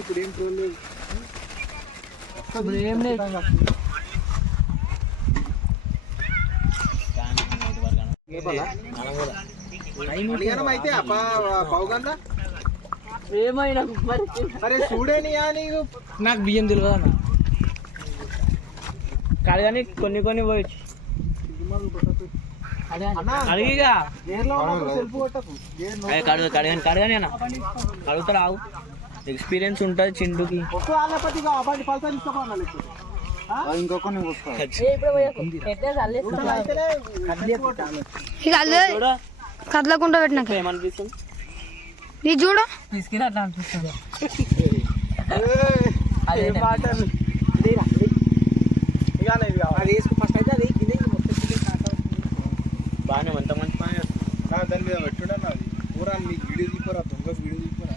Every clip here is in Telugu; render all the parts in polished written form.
ఇప్పుడు ఏం ట్రోల్ లేదు, ఇప్పుడు ఏం లేదు. అయితే పావుగందా ఏమైనా అరే చూడేనియా నీకు. నాకు బియ్యం తెలియదు అన్న కాదు కానీ కొన్ని కొన్ని పోయచ్చు అడిగిగా కడగానే అన్న అడుగుతాడు ఆవు ఎక్స్పీరియన్స్ ఉంటుంది చిండుకి. కదలకుండా పెట్టినాక ఏమనిపిస్తుంది నీ చూడు తీసుకుని అట్లా అనిపిస్తుంది. ఫస్ట్ అయితే అది బాగానే ఎంత మంచి పని దాని మీద పెట్టుడన్నా అది పూరా మీకు వీడియో తీసుకోరా, దొంగ వీడియో తీసుకోరా.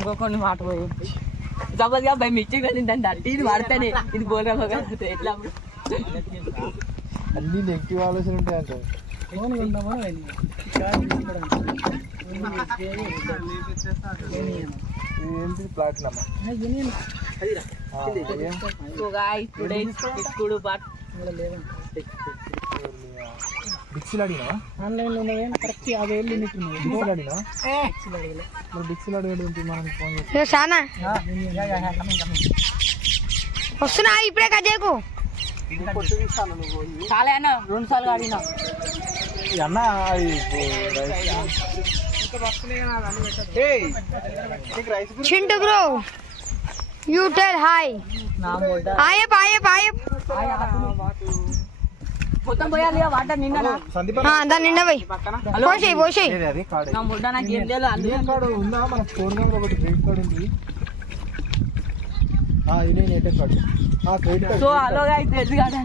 ఇంకొన్ని మాట పోయి జబర్గా భయ మిర్చి వెళ్ళిందని అంటే ఇది వాడితేనే ఇది బోల్గా ఎట్లా అన్ని నెగిటివ్ ఆలోచన ఉంటాయి అంటే ఏంటి ప్లాట్లమ్మా బిక్సీలు అడిగినా ఆన్లైన్లో కరెక్ట్ 50,000 లిమిట్ ఉన్నాయి. బిక్సీలు అడిగినా మరి బిక్సీలు అడిగేది మనం ఫోన్ చేసి చాలా వస్తున్నా ఇప్పుడే కజేకు చాలా అన్న 2 సార్లు అడిగినా అన్న Chintu bro you tell hi ఆయప్ ఆయప్ ఆయప్ మొత్తం పోయాలి వాటర్ నిండా దాని నిండా పోయి పోసేయి పోసేయి నా ముడ్డ నాకు ఏం తెలియదు అందుకే కార్డు ఉందా మన ఫోన్ నెంబర్ ఒకటి క్రెడిట్ కార్డు ఉంది ఇదే ATM card credit card so అలాగా అయితే తెలుసు కదా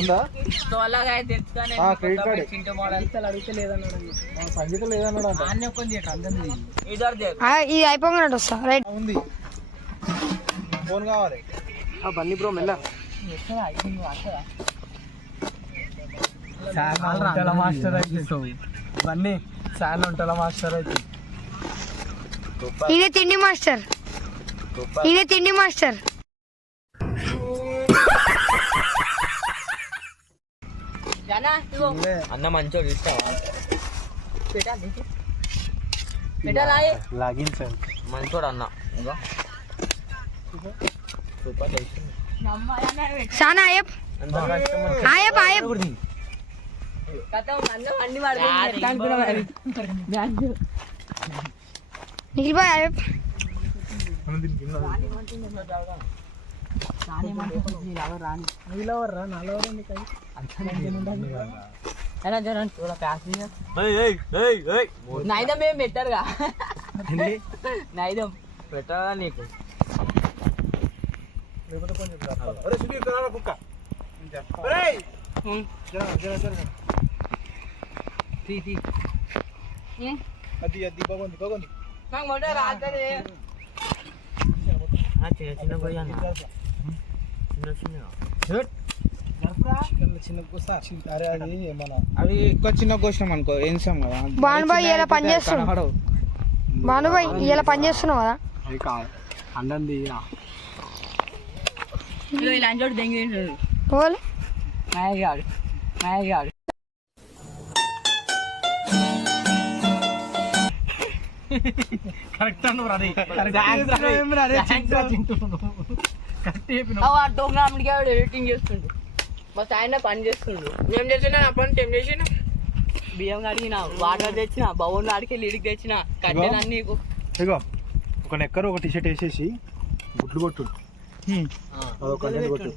ఉందా సో అలాగా అయితే తెలుసు కానీ క్రెడిట్ కార్డు చింటూ మోడల్ అడిగితే లేదన్నాడు సంగీత లేదన్నాడు అన్నీ కొంచెం అందరినీ ఇద్దరు ఇది అయిపోయినట్టు వస్తా రైట్ ఉంది ఫోన్ కావాలి బన్నీ బ్రో మెల్ల మాస్టర్ అయితే బన్నీ సార్ ఉంటాల మాస్టర్ అయితే ఇదే తిండి మాస్టర్ ఇదే తిండి మాస్టర్ అన్న మంచోడు ఇస్తావా లాగిన్ సార్ మంచోడు అన్న ఇంకా సూపర్ చాలా ఆయప్ ఆయప్ ఆయప్ నిఖిల్ భాయ్ ఆయప్ నైదం ఏం పెట్టారుగా నైదం పెట్టారా నీకు చిన్న పోయా అరే అది అవి ఎక్కువ చిన్న కోసినాం అనుకో ఏం కదా భానుబాయ్ ఇలా పని చేస్తున్నావు భానుబాయ్ ఇలా పని చేస్తున్నావు కదా అది కాదు అండంది ఇలాంటి చోటు దెంగి వాళ్ళు మాయగాడు మాయగాడు కరెక్ట్ అన్న ఎడిటింగ్ చేస్తుండు మా సాయన పని చేస్తుండు ఏం చేసినా నా పని ఏం చేసిన బియ్యం కడిగిన వాటర్ తెచ్చిన బౌన్ ఆడికి లిడికి తెచ్చిన కట్టెలు అన్ని ఇగో ఒక నెక్కరు ఒక టీషర్ట్ వేసేసి గుడ్లు కొట్టు కొట్టు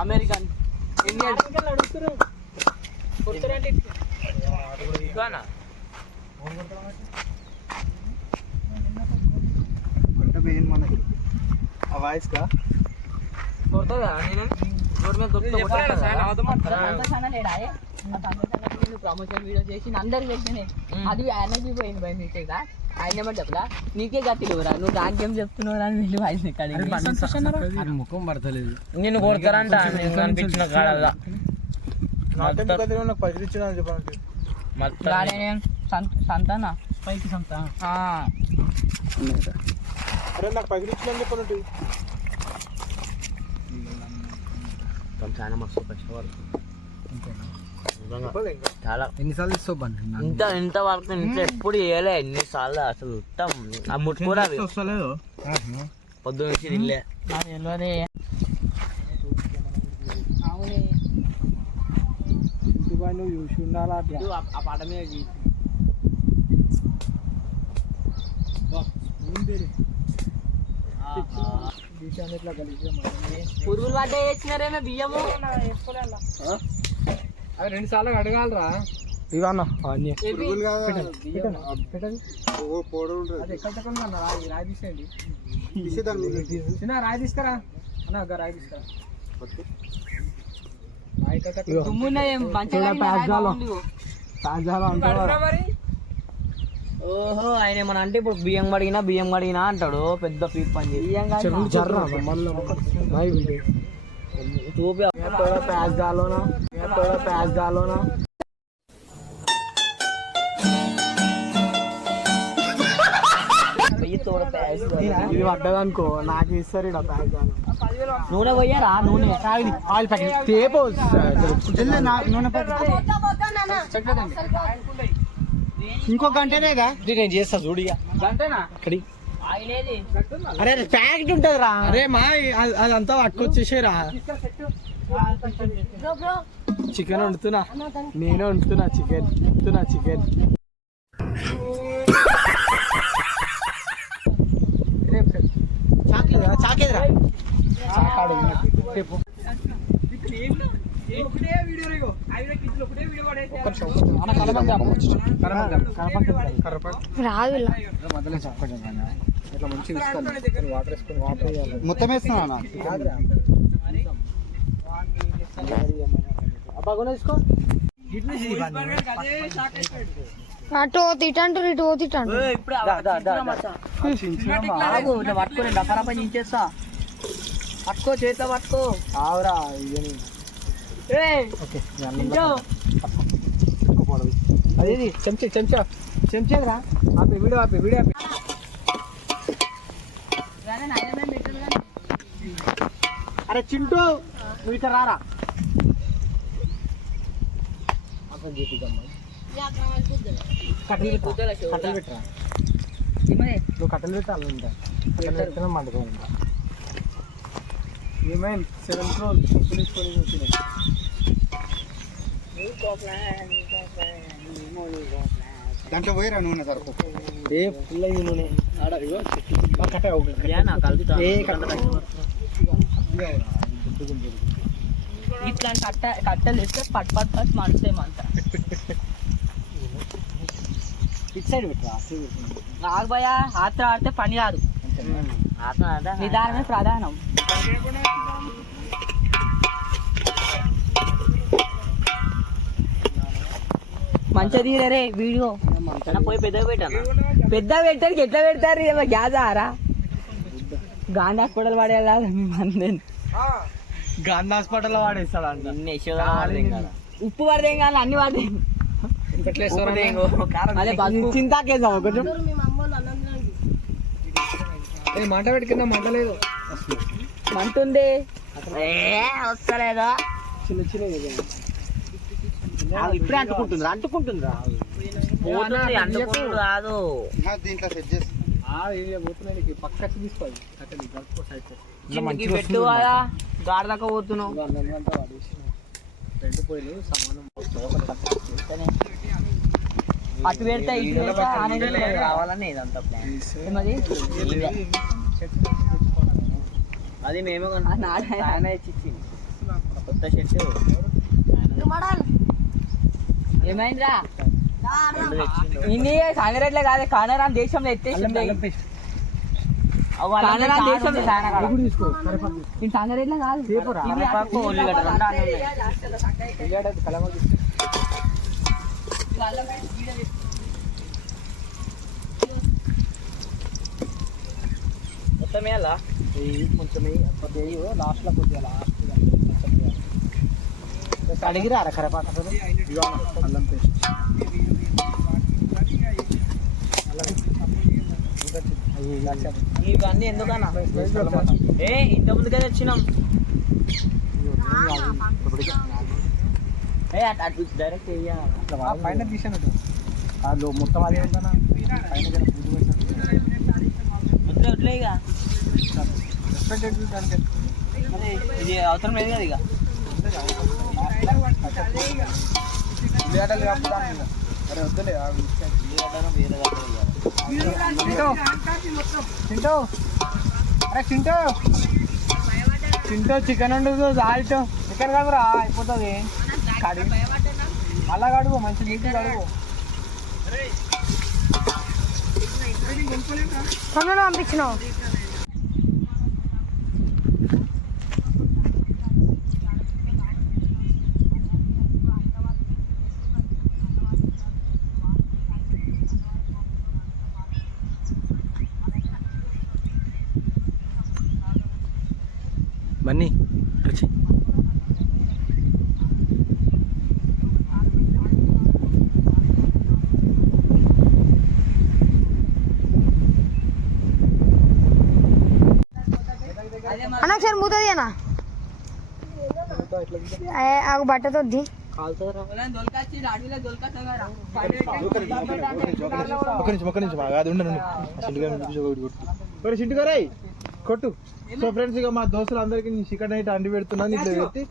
అమెరికన్ ఇండియన్ మనకి ఆ వాయిస్ కా కొడుతుందా నేను రోడ్ మీద దొరుకుతా ప్రమోషన్ వీడియో చేసి అందరికి పెట్టినాయి. అది ఆయనకి పోయింది భయ నీకేగా. ఆయన ఏమని చెప్పరా నీకే గతి లేవురా, నువ్వు దానికేం చెప్తున్నావు అని వెళ్ళి వాయిస్ ముఖం పడతలేదు. నిన్ను కొడతారంట అనిపించిన కాడల్లా. పైసలు ఇచ్చిన చెప్పండి. సంతానా పైకి సంత అరే నాకు పైసలు ఇచ్చిన చెప్పండి. చాలా మస్తు కష్టపడు. చాలా ఎన్నిసార్లు ఇస్తావు బండి? ఇంత వరకు ఇంట్లో ఎప్పుడు చేయలే. ఎన్నిసార్లు అసలు మొత్తం ముట్టుకోరా వస్తలేదు పొద్దున్న నుంచి తినలే. నువ్వు చూసి ఉండాలా ఆ పాట మీద పురుగులు పడ్డా వేసినారేమో బియ్యము. అవి 2 సార్లు అడగాలరా. ఇవన్నా అది ఎక్కడ రాయి తీసేయండి. చిన్న రాయి తీసుకురా అన్న, రాయి తీసుకురా. ఓహో ఆయన ఏమన్నా అంటే ఇప్పుడు బియ్యం కడిగినా అంటాడు. పెద్ద పీక్ పని చేసి చూపి ఇది పడ్డదనుకో నాకు ఇస్తారు ఇక్కడ ప్యాక్ నూనె పోయారా? నూనె ఆయిల్ ప్యాకెట్ తేపో నూనె ప్యాకెట్ ఇంకో గంటనేగా నేను చేస్తా చూడిగా గంటనా? అరే ప్యాకెట్ ఉంటది రా. అరే మా అదంతా పట్టుకొచ్చేసేరా. చికెన్ వండుతున్నా, నేను వండుతున్నా చికెన్. చాకేదిరా రాదు మొత్తం వేస్తున్నా. అటు తిట్టంటారు ఇటు తిట్టంటారు. పట్టుకోని డఫరా పని చేస్తా. పట్టుకో చేతిలో పట్టుకో. ఆవురా అదేది చెంచారా వీడియో అరే చింటూ నువ్వు ఇక్కడ రారా. కట్టెలు పెట్టరా. నువ్వు కట్టెలు పెట్టాలి. కట్టెలు మండుకోవాలి. ఏమైంది 7 రోజులు తీసుకొని వచ్చినాయి. దాంట్లో పోయిరా నూనె సరుకు ఏ ఫుల్ అయ్యి నూనె ఇట్లాంటి కట్టెలు ఇస్తే పట్ మండుతాయి మంట. ఇటు సైడ్ పెట్టరా. ఆగబోయా ఆత్ర ఆడితే పని కాదు, నిదానమే ప్రధానం. మంచిగా తీరే వీడియో. పోయి పెద్దగా పెట్టాను. పెద్ద పెట్టడానికి ఎట్లా పెడతారు? గ్యాస్ ఆరా గాంధీ హాస్పిటల్ వాడేలా మంది గాంధీ హాస్పిటల్ వాడేస్తాడు అంట. ఉప్పు పడదేం కానీ అన్ని పడదేం. చింతాకేసాము కొంచెం మంట పెట్టుకున్నా మంట లేదు. మంట ఉంది వస్తలేదా? చిన్న చిన్న ఇప్పుడే అంటుకుంటుందిరా రాదు. దీంట్లో సెట్ చేసి పక్క తీసుకోవాలి. పెట్టు కదా గాడి దాకా పోతున్నావు. 2 పొయ్యిలు సమానం అటు పెడతా ఇటు పెడతా రావాలని ఇదంతా ప్లాన్. అది మేమే కొత్త షర్ట్. ఏమైందిరా? ఇన్ని సంగారెడ్లే కాదు, కానరాం దేశంలో ఎత్తేసింది. సంగారెడ్లే కాదు. మొత్తం వేయాలా కొంచెం కొద్దిగా లాస్ట్లో కొద్దిగా అడిగిరా కరపాక అల్లం పేస్ట్ ఇవన్నీ ఎందుకన్నా ఇంత ముందుకే తెచ్చినాం అటు డైరెక్ట్ పైన తీసాను అది మొత్తం అది ఏంటన్నా పైన వద్దులే ఇక ఇది అవసరం లేదు కదా ఇక ఉల్లిగడ్డలు కాపుతాను అరే వద్దులే చింటూ అరే చింటూ చికెన్ ఉండదు దాల్టో చికెన్ కాదురా అయిపోతుంది కడుగు అలా కడుగు మంచి నీటి కడుగు కొనలో పంపించినావు బన్నీ రుచి అన్న ఒకసారి మూతది అన్న ఆగు బట్టతో ది చింటుగారాయ్ కొట్టు. సో ఫ్రెండ్స్ ఇక మా దోస్తులు అందరికి చికెన్ అయితే అండి పెడుతున్నాను. ఇట్లా పెట్టి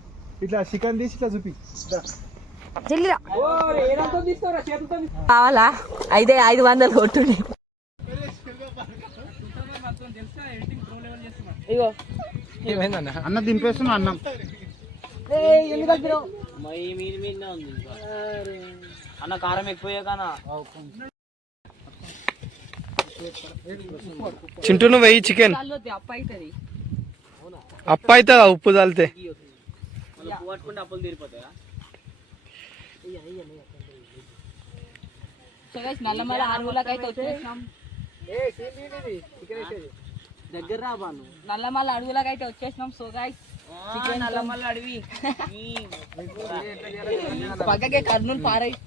ఇట్లా చికెన్ తీసి ఇట్లా చూపి జల్లిరా కావాలా అయితే 500 కొట్టుండే. ఇగో ఏమైందన్న అన్న దింపేస్తున్నా అన్నం. అన్న కారం ఎక్కువ కానా చింటూ నువ్వు వెయ్యి చికెన్ అప్ప అవుతుందా ఉప్పు చల్లితే పట్టుకుంటే అప్పులు తీరిపోతాయా? నల్లమల అడవులకైతే వచ్చేసినాం. దగ్గర రాబాను నల్లమల అడవులకైతే వచ్చేసినాం. సో గైస్ చికెన్ నల్లమల అడవి పక్కకే కర్నూలు ఫారెస్ట్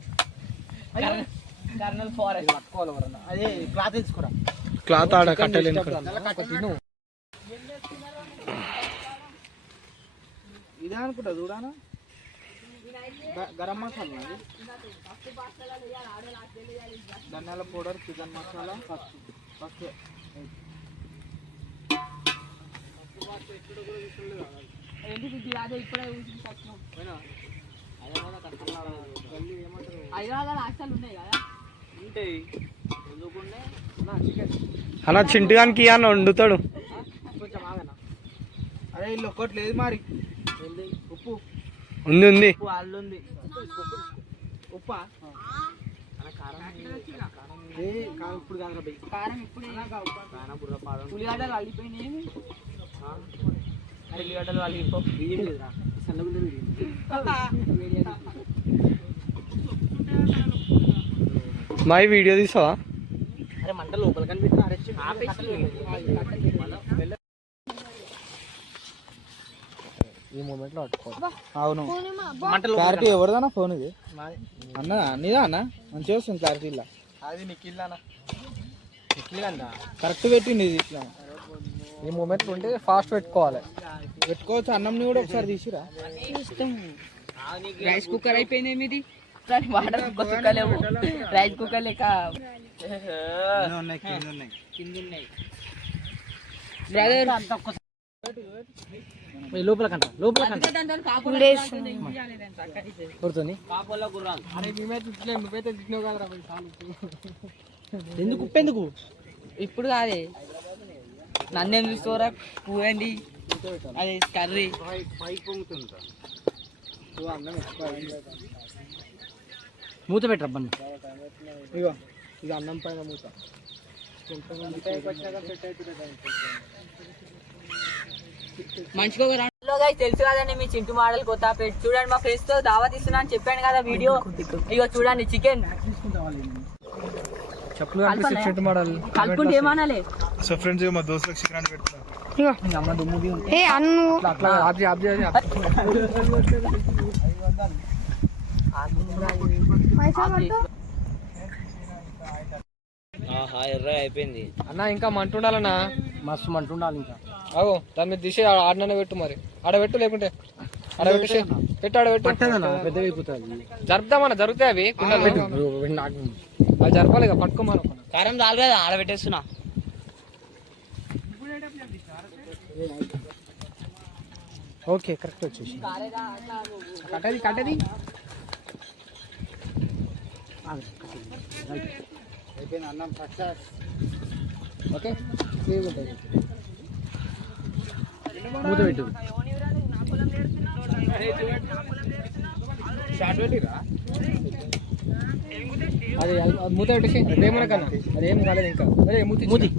అదే క్లాత్ తీసుకురా. క్లాత్ ఆడ కట్టలేను ఇదే అనుకుంటా చూడానా గరం మసాలా, ధనియాల పౌడర్, చికెన్ మసాలా ఫస్ట్ అన్న చింటుగానికి అన్న వండుతాడు. అదే ఇల్లు ఒక్కటి లేదు మరి. ఉప్పు ఉంది అల్లుంది ఉప్పా ఇప్పుడు కాదు కారం ఇప్పుడు ఉల్లిగడ్డలు అల్లిపోయినాయి. ఉల్లిగడ్డలు అల్లిపో మా వీడియో తీసావా? అరే మంట లోపల కనిపెట్టిన ఈ మూమెంట్ లో అవును. క్లారిటీ ఎవరిదన్నా ఫోన్ ఇది అన్న నీదా అన్న మంచిగా వస్తుంది క్లారిటీ. ఇలా అది నిఖిల్ అన్న కరెక్ట్ పెట్టింది ఇది. ఇట్లా ఈ మూమెంట్ ఉంటే ఫాస్ట్ పెట్టుకోవాలి. పెట్టుకోవచ్చు. అన్నంని కూడా ఒకసారి తీసిరా. రైస్ కుక్కర్ అయిపోయింది మీది. వాటర్ కుక్కలేవు రైస్ కుక్కర్ లెక్క కింద ఉన్నాయి బ్రదర్. లోపల కంట ఎందుకు ఉప్పు ఎందుకు? ఇప్పుడు కాదే నన్నేం చూసుకోరా కూరండి అది కర్రీ. మూత పెట్టరబ్బన్న. ఇగో ఇది అన్నం పైన మూత. మంచిగా guys, తెలుసు కదండి మీ చింటు మోడల్ కొత్తపేట. చూడండి మా ఫ్రెండ్స్ తో దావత్ ఇస్తున్నా అని చెప్పాను కదా వీడియో. ఇగో చూడండి చికెన్ చెప్పులు కనిపిస్తే చెట్టు మోడల్ కలుపుకుంటే ఏమనాలి. సో ఫ్రెండ్స్ ఇక మా దోస్తులకు చికెన్ అండి పెడుతున్నా. ఇగో అమ్మ దుమ్ముది ఏ అన్ను అట్లా ఆబ్జీ ఎర్ర అయిపోయింది అన్న. ఇంకా మంటుండాలన్నా, మస్తు మంటుండాలి ఇంకా. అగో దాని మీద తీసి ఆడనే పెట్టు, మరి ఆడ పెట్టు, లేకుంటే ఆడ పెట్టేసి పెట్టు, ఆడ పెట్టు. పెద్దగా అయిపోతుంది. జరుపుదామన్నా, జరుగుతాయి అవి కుండలు పెట్టు. అవి జరపాలి ఇక, పట్టుకోమను. కారం చాలు కదా ఆడబెట్టేస్తున్నా. ఓకే కరెక్ట్ వచ్చేసి కట్టది అయిపోయింది అన్నం సక్సెస్. ఓకే మూత పెట్టు. అది మూత పెట్టేసి ఏమన్నా కన్నా అదేం కాలేదు ఇంకా. అదే మూతి